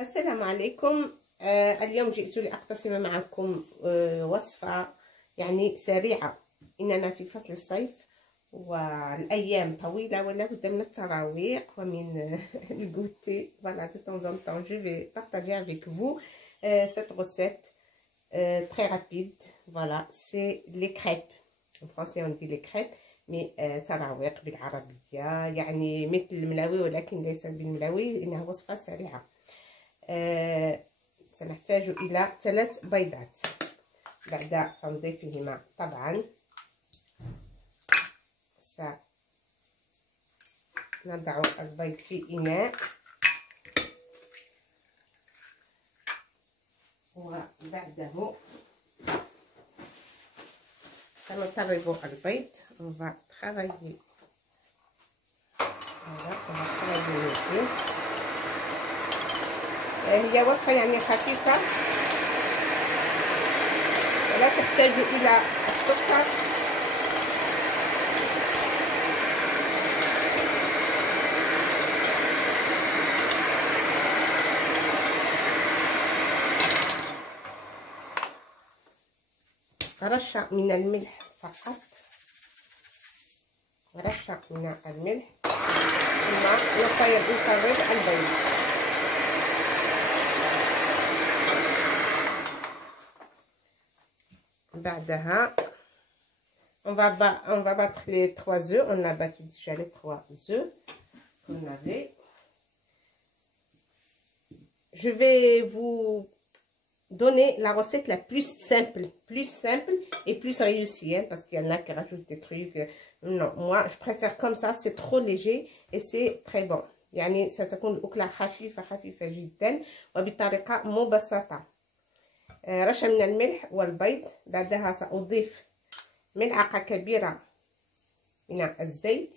السلام عليكم. اليوم جئت لأقتسم معكم وصفة يعني سريعة. إننا في فصل الصيف والأيام طويلة ولا بد من التراويح ومن الغوتي. Voilà, de temps en temps, je vais partager avec vous cette recette très rapide. Voilà, c'est les crêpes. En français, on dit les crêpes. mais تراويح بالعربية يعني مثل الملاوي ولكن ليس بالملاوي، إنها وصفة سريعة. سنحتاج إلى 3 بيضات بعد تنظيفهما. طبعا سنضع البيض في إناء وبعده سنطرب البيض. on va travailler. Voilà, on va travailler ici. هي وصفة يعني خفيفة ولا تحتاج إلى السكر. رشة من الملح فقط، رشة من الملح، ثم نطرب البيض. بعدها on va battre les 3 œufs. On a battu déjà les 3 œufs qu'on avait. Je vais vous donner la recette la plus simple et plus réussie, hein, parce qu'il y en a qui rajoutent des trucs. Non, moi je préfère comme ça, c'est trop léger et c'est très bon. يعني ستكون الأكلة خفيفة جدا وبطريقة مبسطة. رشة من الملح والبيض. بعدها سأضيف ملعقة كبيرة من الزيت،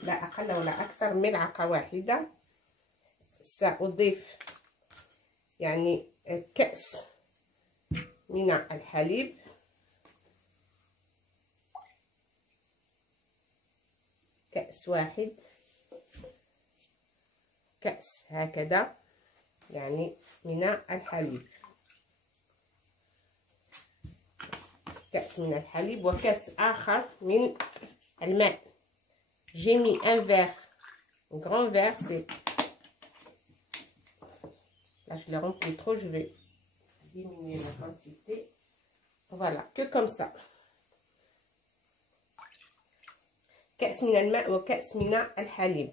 لا أقل ولا أكثر، ملعقة واحدة. سأضيف يعني كأس من الحليب، كأس واحد، كأس هكذا يعني من الحليب، كأس من الحليب وكأس آخر من الماء. J'ai mis un verre, un grand verre, c'est... Là, je l'ai rempli trop, je vais diminuer la quantité. Voilà, que comme ça. كأس من الماء وكأس من الحليب،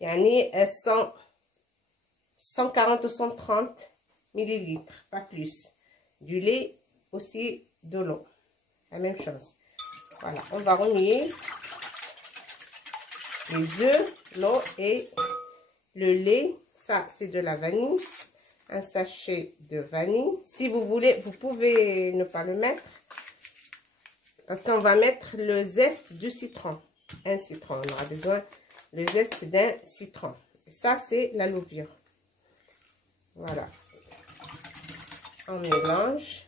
يعني 140 ou 130 millilitres, pas plus. Du lait aussi, de l'eau, la même chose. Voilà, on va remuer les œufs, l'eau et le lait. Ça, c'est de la vanille. Un sachet de vanille. Si vous voulez, vous pouvez ne pas le mettre, parce qu'on va mettre le zeste du citron. Un citron, on aura besoin le zeste d'un citron. Et ça, c'est la levure. Voilà. On mélange.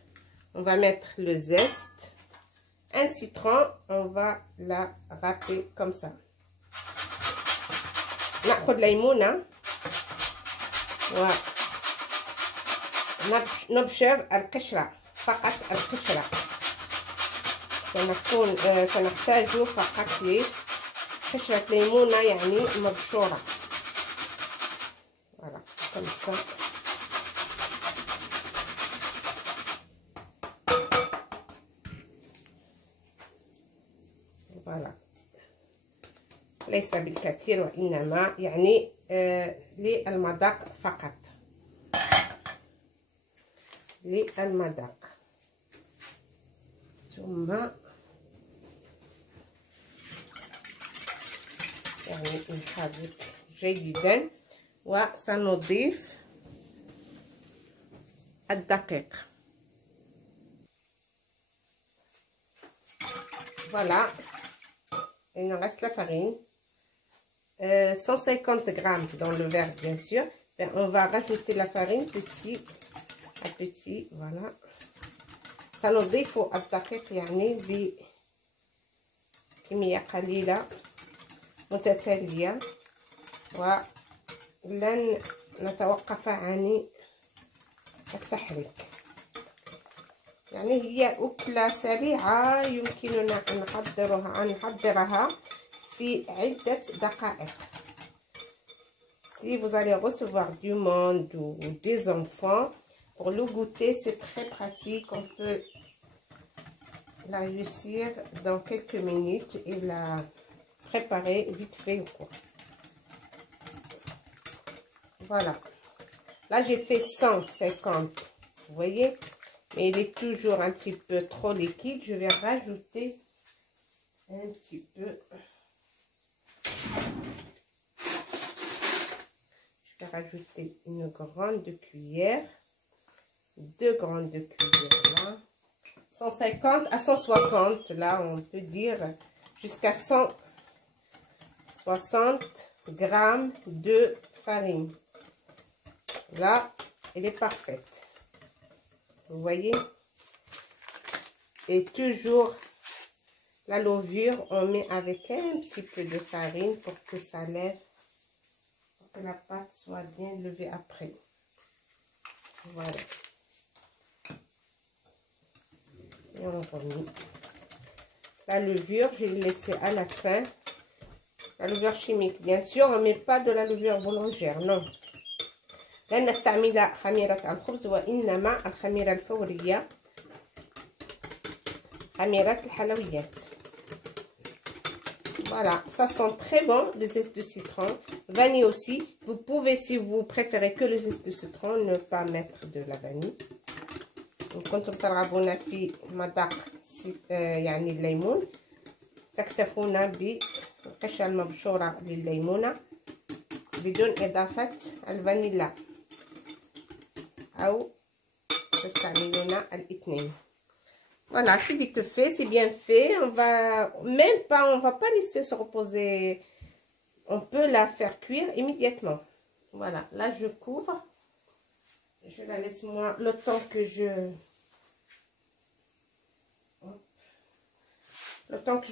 On va mettre le zeste. Un citron, on va la râper comme ça. ناخذ ليمونة ونبشر القشرة، فقط القشرة. سنحتاج فقط لقشرة ليمونة يعني مبشورة. voilà comme ça. voilà ليس بالكثير وإنما يعني للمذاق فقط، للمذاق. ثم يعني نحرك جيدا وسنضيف الدقيق. voilà, il nous reste la farine. 150 grammes dans le verre, bien sûr. Ben, on va rajouter la farine petit à petit. voilà. سنضيف الدقيق يعني بكمية قليلة متتالية ولن نتوقف عن التحريك. يعني هي أكلة سريعة يمكننا أن نحضرها في عدة دقائق. Si vous allez recevoir du monde ou des enfants, pour le goûter, c'est très pratique. On peut la réussir dans quelques minutes et la préparer vite fait ou quoi. Voilà. Là, j'ai fait 150. Vous voyez? Mais il est toujours un petit peu trop liquide. Je vais rajouter un petit peu. Je vais rajouter une grande cuillère. 2 grandes cuillères là. 150 à 160. Là, on peut dire jusqu'à 160 grammes de farine. Là, elle est parfaite. Vous voyez? Et toujours la levure, on met avec un petit peu de farine pour que ça lève, pour que la pâte soit bien levée après. Voilà. Et on remet. La levure, je l'ai laissée à la fin. La levure chimique, bien sûr, on ne met pas de la levure boulangère, non. لن نستعمل خميرة الخبز وإنما الخميرة الفورية خميرة الحلويات. Voilà, ça sent très bon le zeste de citron. Vanille aussi. Vous pouvez, si vous préférez que le zeste de citron, ne pas mettre de la vanille. كنتم ترغبون في مذاق يعني الليمون تكتفون بالقشرة المبشورة للليمونة بدون إضافة الفانيلا أو تستعملون الاثنين. Voilà, c'est vite fait, c'est bien fait. On va pas laisser se reposer. On peut la faire cuire immédiatement. Voilà, là je couvre. Je la laisse moi le temps que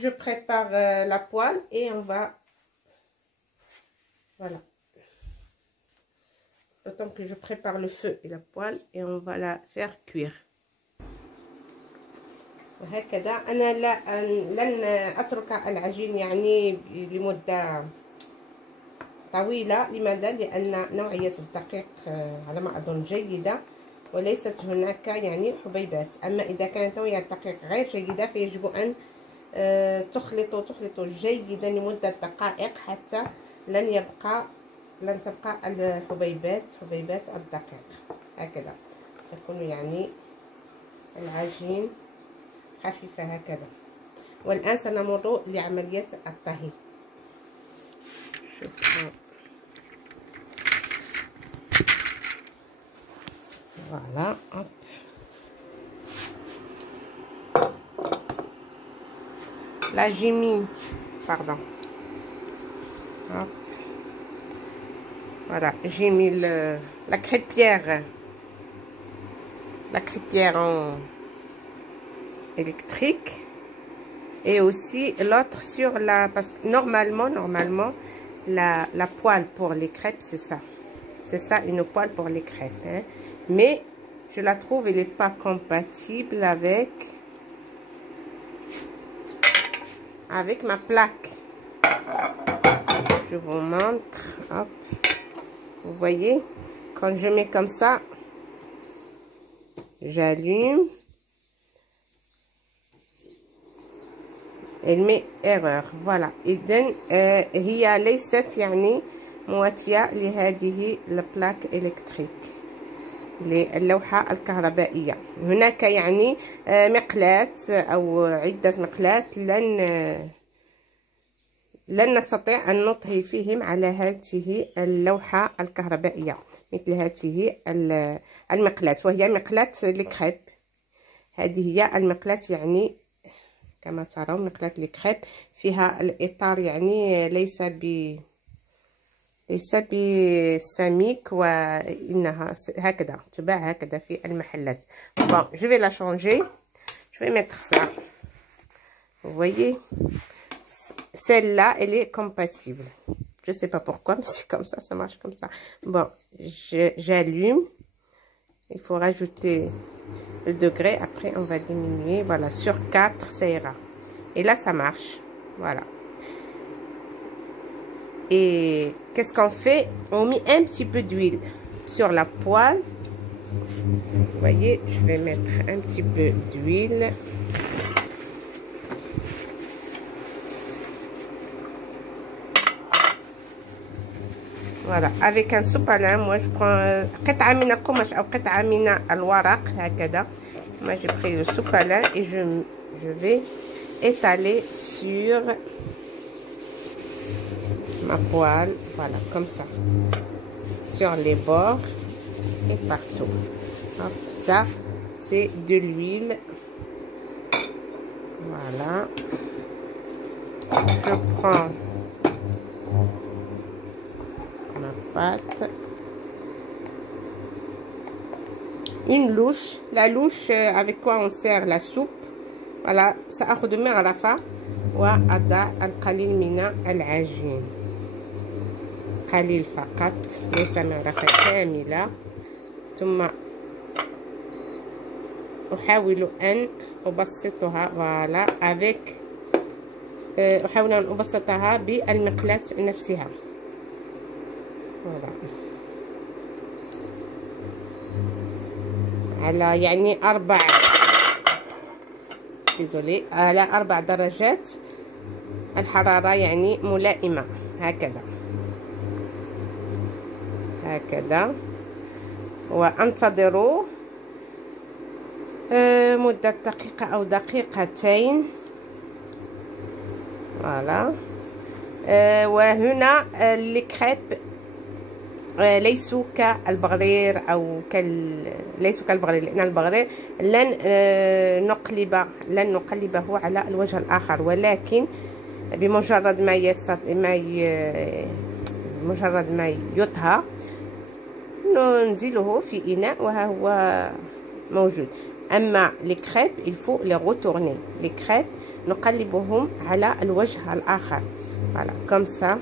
je prépare la poêle et on va, voilà, le temps que je prépare le feu et la poêle et on va la faire cuire. وهكذا أنا لن أترك العجين يعني لمدة طويلة. لماذا؟ لأن نوعية الدقيق على ما أظن جيدة وليست هناك يعني حبيبات. أما إذا كانت نوعية الدقيق غير جيدة فيجب أن تخلطوا جيدا لمدة دقائق حتى لن تبقى حبيبات الدقيق. هكذا تكون يعني العجين خفيفة هكذا. والآن سنمر لعملية الطهي. Voilà, hop. Là j'ai mis, pardon, hop. Voilà, j'ai mis la crêpière en électrique et aussi l'autre sur la, parce que normalement la poêle pour les crêpes c'est ça une poêle pour les crêpes, hein. Mais je la trouve elle n'est pas compatible avec ma plaque. Je vous montre, hop. Vous voyez, quand je mets comme ça, j'allume, elle met erreur. Voilà. إذن هي ليست يعني مواتية لهذه البلاك إلكتريك للوحة الكهربائية. هناك يعني مقلاة أو عدة مقلاة لن نستطيع أن نطهي فيهم على هذه اللوحة الكهربائية مثل هذه المقلاة، وهي مقلاة لكريب. هذه هي المقلاة يعني كما ترون مقلاة لكريب، فيها الإطار يعني ليس بسميك، وإنها هكذا تباع هكذا في المحلات. Bon, je vais la changer. Je vais mettre ça. Vous voyez, celle-là, elle est compatible. Je sais pas pourquoi, mais c'est comme ça marche comme ça. Bon, j'allume. Il faut rajouter le degré. Après, on va diminuer. Voilà, sur 4, ça ira. Et là, ça marche. Voilà. Et qu'est-ce qu'on fait? On met un petit peu d'huile sur la poêle. Vous voyez, je vais mettre un petit peu d'huile. Voilà, avec un sopalin, moi je prends قطعة من القماش أو قطعة من الورق هكذا. Moi j'ai pris le sopalin et je vais étaler sur ma poêle, voilà, comme ça, sur les bords et partout. Hop, ça c'est de l'huile. Voilà, je prends ma pâte, une louche, la louche avec quoi on sert la soupe. voilà. سأخذ مغرفة وأضع القليل من العجين، قليل فقط، ليس مغرفة كاملة. ثم أحاول أن أبسطها فوالا avec أحاول أن أبسطها بالمقلاة نفسها. فوالا على يعني على 4 درجات الحرارة، يعني ملائمة هكذا هكذا. وانتظروا مدة دقيقة أو دقيقتين. فوالا. وهنا الكريب ليسوا كالبغرير أو ليسوا كالبغرير، لأن البغرير لن نقلبه على الوجه الآخر، ولكن بمجرد ما يطهى ننزله في إناء وها هو موجود. أما الكريب il faut les retourner. les crêpes نقلبهم على الوجه الآخر. voilà, comme ça.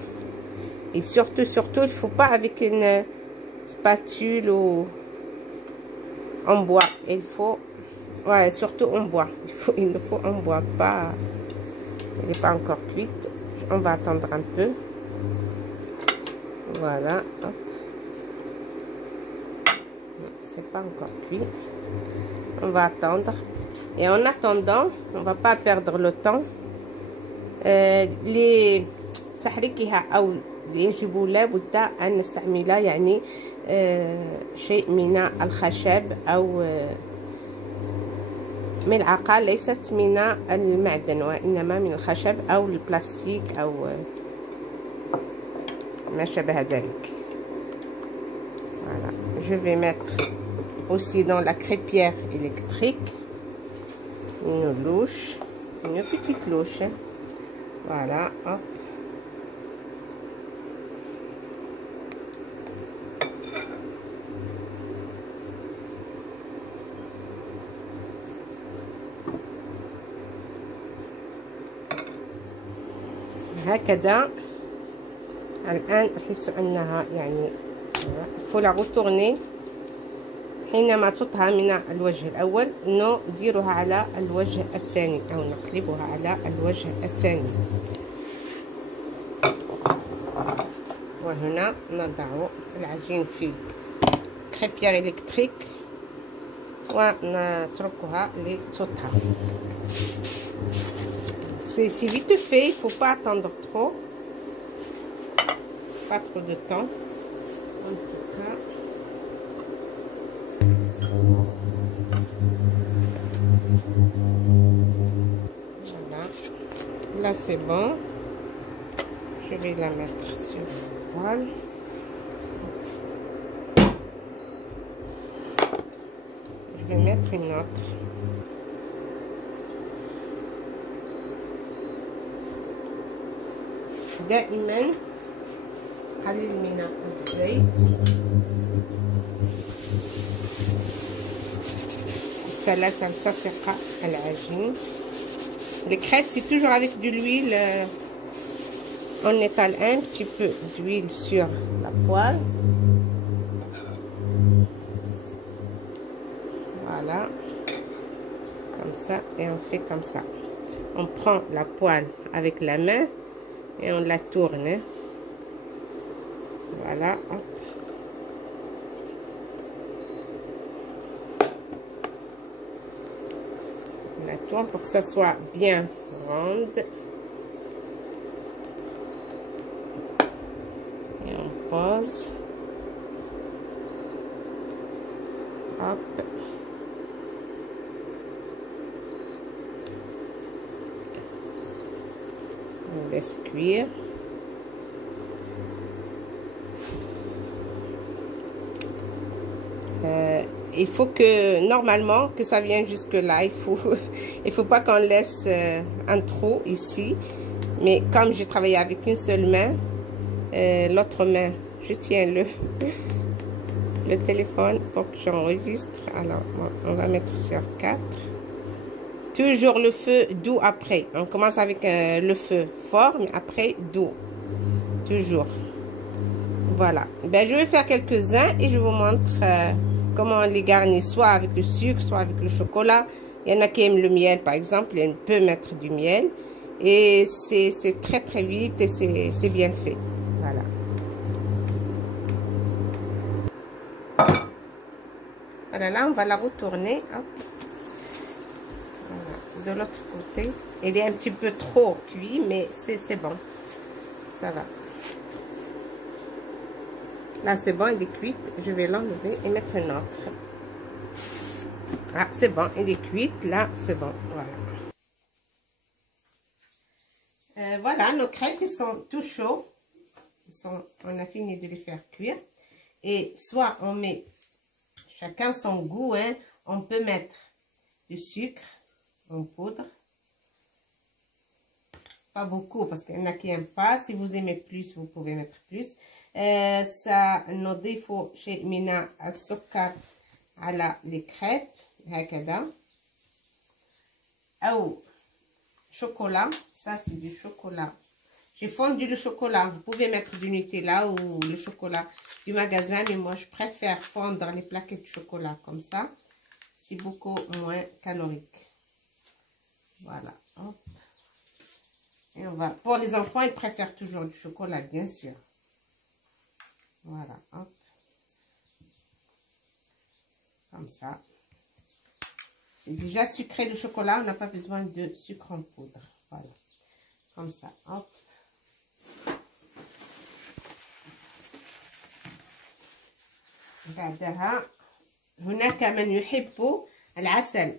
Et surtout, il faut pas avec une spatule ou en bois. Il faut, ouais, surtout en bois. Il nous faut en bois, pas. Il n'est pas encore cuite. On va attendre un peu. Voilà. C'est pas encore cuit. On va attendre. Et en attendant, on va pas perdre le temps. تحريكها أو يجب لابد أن نستعمل يعني شيء من الخشب أو ملعقة ليست من المعدن وإنما من الخشب أو البلاستيك أو ما شابه ذلك. Voilà. Je vais mettre aussi dans la crêpière électrique une louche, une petite louche. Voilà, hop. هكذا. الآن أحس أنها يعني فولا غوتورني. حينما تطهى من الوجه الأول نديرها على الوجه الثاني أو نقلبها على الوجه الثاني. وهنا نضع العجين في كريبيير إلكتريك ونتركها لتطهى. C'est vite fait, il ne faut pas attendre trop, pas trop de temps. En tout cas, voilà. Là c'est bon. Je vais la mettre sur la poêle. Je vais mettre une autre. دائما قليل من الزيت حتى تلتصق العجين. Les crêpes c'est toujours avec de l'huile On étale un petit peu d'huile sur la poêle. Voilà. Comme ça. Et on fait comme ça. On prend la poêle avec la main et on la tourne. Hein. Voilà. Hop. On la tourne pour que ça soit bien ronde. Et on pose. Hop. On laisse cuire. Il faut que, normalement, que ça vienne jusque là. Il faut pas qu'on laisse un trou ici. Mais comme je travaille avec une seule main, l'autre main, je tiens le téléphone pour que j'enregistre. Alors, on va mettre sur 4. Toujours le feu doux après. On commence avec le feu fort, mais après doux. Toujours. Voilà. Ben, je vais faire quelques-uns et je vous montre comment on les garnit, soit avec le sucre, soit avec le chocolat. Il y en a qui aiment le miel, par exemple. On peut mettre du miel. Et c'est très, très vite et c'est bien fait. Voilà. Voilà, là, on va la retourner. Hop. Voilà. De l'autre côté. Il est un petit peu trop cuit, mais c'est bon. Ça va. Là, c'est bon, il est cuit. Je vais l'enlever et mettre un autre. Ah, c'est bon, il est cuit. Là, c'est bon. Voilà. Voilà, nos crêpes, ils sont tout chauds. On a fini de les faire cuire. Et soit on met chacun son goût. Hein. On peut mettre du sucre en poudre. Pas beaucoup, parce qu'il y en a qui n'aiment pas. Si vous aimez plus, vous pouvez mettre plus. Ça نضيفوا شيء من السكر على الكريب هكذا أو chocolat. Ça c'est du chocolat. J'ai fondu le chocolat. Vous pouvez mettre du Nutella ou le chocolat du magasin, mais moi je préfère fondre les plaquettes de chocolat comme ça. C'est beaucoup moins calorique. Voilà. Hop. Et on va. Pour les enfants, ils préfèrent toujours du chocolat, bien sûr. Voilà, hop. Comme ça. C'est déjà sucré le chocolat, on n'a pas besoin de sucre en poudre. Voilà, comme ça, hop. بعدها هناك من يحب العسل.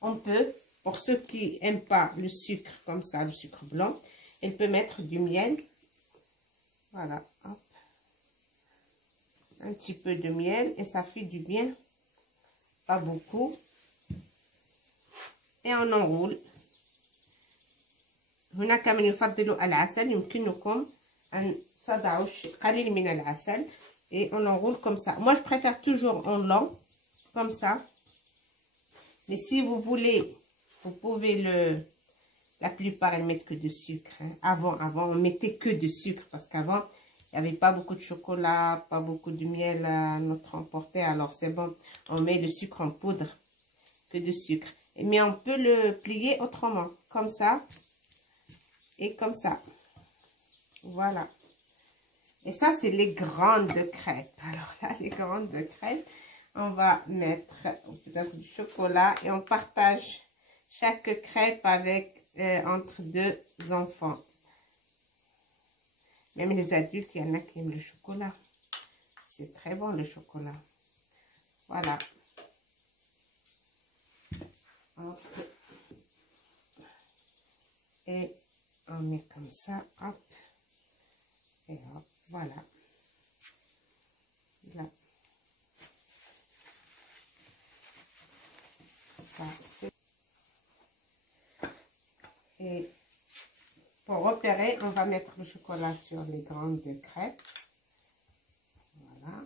On peut, pour ceux qui n'aiment pas le sucre comme ça, le sucre blanc, elle peut mettre du miel. Voilà, hop. Un petit peu de miel et ça fait du bien. Pas beaucoup. Et on enroule. هناك من يفضل العسل. يمكنكم أن تضعوا قليل من العسل. Et on enroule comme ça. Moi, je préfère toujours en long, comme ça. Mais si vous voulez, vous pouvez la plupart, elles mettent que de sucre. Hein. Avant, on mettait que de sucre parce qu'avant, il n'y avait pas beaucoup de chocolat, pas beaucoup de miel à notre emporter. Alors, c'est bon, on met le sucre en poudre, que de sucre. Mais on peut le plier autrement, comme ça et comme ça. Voilà. Et ça, c'est les grandes crêpes. Alors là, les grandes crêpes, on va mettre peut-être du chocolat et on partage chaque crêpe avec entre deux enfants. Même les adultes, il y en a qui aiment le chocolat. C'est très bon le chocolat. Voilà. Hop. Et on met comme ça, hop. Et hop, voilà. Là. Ça, c'est... Et pour repérer, on va mettre le chocolat sur les grandes crêpes. Voilà.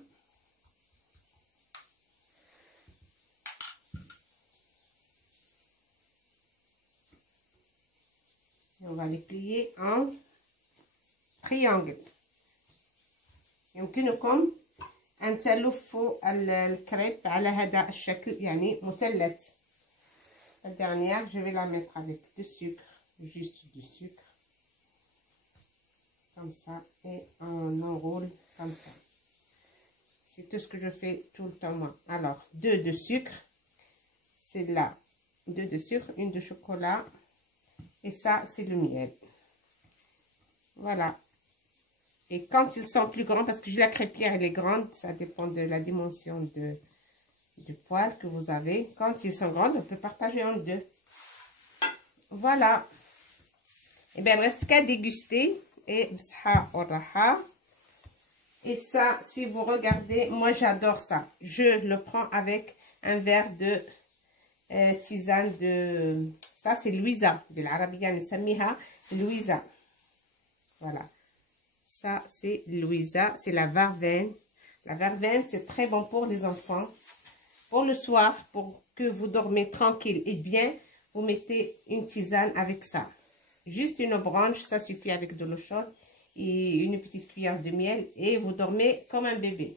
Et on va les plier en triangle. يمكنكم أن تلفوا الكريب على هذا الشكل يعني مثلث. La dernière, je vais la mettre avec du sucre, juste du sucre, comme ça, et on enroule comme ça. C'est tout ce que je fais tout le temps moi. Alors, 2 de sucre, c'est là, 2 de sucre, 1 de chocolat, et ça, c'est le miel. Voilà. Et quand ils sont plus grands, parce que la crêpière, elle est grande, ça dépend de la dimension du poêle que vous avez. Quand ils sont grands, on peut partager en 2. Voilà. Et bien, il ne reste qu'à déguster. Et bsha oraha. Et ça, si vous regardez, moi j'adore ça. Je le prends avec un verre de tisane de... Ça, c'est Louisa. De l'Arabia, nous sommes Louisa. Voilà. Ça, c'est Louisa. C'est la verveine. La verveine, c'est très bon pour les enfants. Pour le soir, pour que vous dormez tranquille et bien, vous mettez une tisane avec ça. Juste une branche, ça suffit avec de l'eau chaude et une petite cuillère de miel et vous dormez comme un bébé.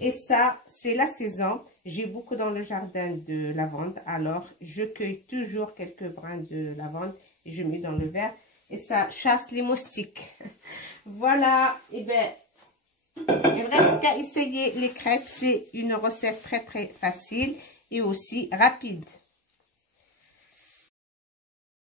Et ça, c'est la saison. J'ai beaucoup dans le jardin de lavande, alors je cueille toujours quelques brins de lavande et je mets dans le verre et ça chasse les moustiques. Voilà, et bien, il reste qu'à essayer les crêpes. C'est une recette très très facile et aussi rapide.